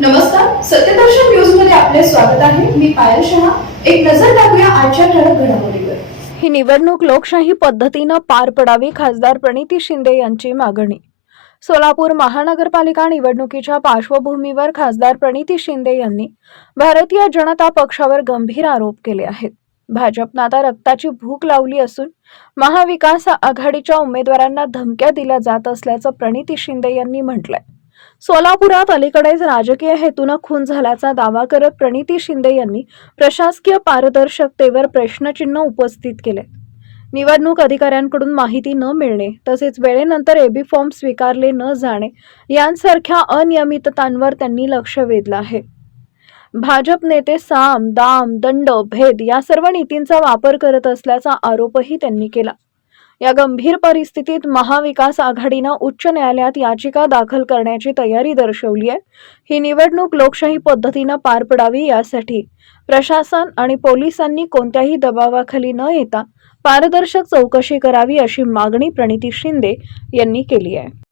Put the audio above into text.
नमस्कार, सत्यदर्शन न्यूज मध्ये आपले स्वागत आहे. मी पायल शहा. एक नजर टाकूया आजच्या ठळक घडामोडीवर. ही निवडणूक लोकशाही पद्धतीनं पार पडावी, खासदार प्रणिती शिंदे यांची मागणी. सोलापूर महानगरपालिका निवडणुकीच्या पार्श्वभूमीवर खासदार प्रणिती शिंदे यांनी भारतीय जनता पक्षावर गंभीर आरोप केले आहेत. भाजपनं आता रक्ताची भूक लावली असून महाविकास आघाडीच्या उमेदवारांना धमक्या दिल्या जात असल्याचं प्रणिती शिंदे यांनी म्हटलंय. सोलापुरात अलीकडेच राजकीय हेतूनं खून झाल्याचा दावा करत प्रणिती शिंदे यांनी प्रशासकीय पारदर्शकतेवर प्रश्नचिन्ह उपस्थित केले. निवडणूक अधिकाऱ्यांकडून माहिती न मिळणे तसेच वेळेनंतर एबी फॉर्म स्वीकारले न जाणे यांसारख्या अनियमिततांवर त्यांनी लक्ष वेधलं आहे. भाजप नेते साम, दाम, दंड, भेद या सर्व नीतींचा वापर करत असल्याचा आरोपही त्यांनी केला. या गंभीर परिस्थितीत महाविकास आघाडीनं उच्च न्यायालयात याचिका दाखल करण्याची तयारी दर्शवली आहे. ही निवडणूक लोकशाही पद्धतीनं पार पडावी यासाठी प्रशासन आणि पोलिसांनी कोणत्याही दबावाखाली न येता पारदर्शक चौकशी करावी अशी मागणी प्रणिती शिंदे यांनी केली आहे.